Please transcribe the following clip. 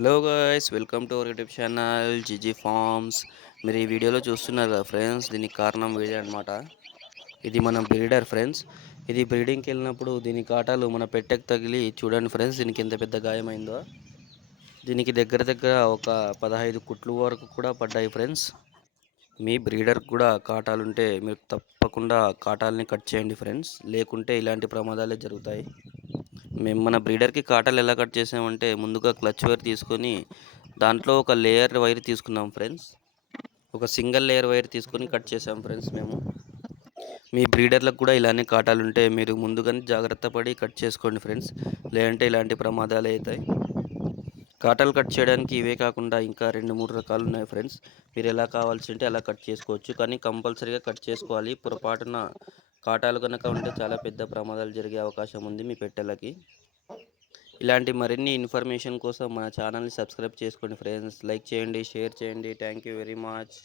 Hello guys, welcome to our YouTube channel GG farms. మీరు ఈ వీడియోలో చూస్తున్నారు కదా ఫ్రెండ్స్, దీనికి కారణం వీడే అనమాట. ఇది మన బ్రీడర్ ఫ్రెండ్స్. ఇది బ్రీడింగ్కి వెళ్ళినప్పుడు దీని కాటాలు మన పెట్టెకు తగిలి చూడండి ఫ్రెండ్స్, దీనికి ఎంత పెద్ద గాయమైందో. దీనికి దగ్గర దగ్గర ఒక 15 కుట్లు వరకు కూడా పడ్డాయి ఫ్రెండ్స్. మీ బ్రీడర్కి కూడా కాటాలుంటే మీరు తప్పకుండా కాటాలని కట్ చేయండి ఫ్రెండ్స్, లేకుంటే ఇలాంటి ప్రమాదాలే జరుగుతాయి. మేము మన బ్రీడర్కి కాటాలు ఎలా కట్ చేసామంటే, ముందుగా క్లచ్ వైర్ తీసుకొని దాంట్లో ఒక లేయర్ వైర్ తీసుకున్నాం ఫ్రెండ్స్. ఒక సింగిల్ లేయర్ వైర్ తీసుకొని కట్ చేసాం ఫ్రెండ్స్ మేము. మీ బ్రీడర్లకు కూడా ఇలానే కాటాలు ఉంటే మీరు ముందుగానే జాగ్రత్త పడి కట్ చేసుకోండి ఫ్రెండ్స్, లేదంటే ఇలాంటి ప్రమాదాలు అవుతాయి. కాటాలు కట్ చేయడానికి ఇవే కాకుండా ఇంకా 2-3 రకాలు ఉన్నాయి ఫ్రెండ్స్. మీరు ఎలా కావాల్సి ఉంటే అలా కట్ చేసుకోవచ్చు, కానీ కంపల్సరీగా కట్ చేసుకోవాలి. పొరపాటున కాటాలు కనుక ఉంటే చాలా పెద్ద ప్రమాదాలు జరిగే అవకాశం ఉంది మీ పెట్టెలకి. ఇలాంటి మరిన్ని ఇన్ఫర్మేషన్ కోసం మన ఛానల్ని సబ్స్క్రైబ్ చేసుకోండి ఫ్రెండ్స్. లైక్ చేయండి, షేర్ చేయండి. Thank you very much.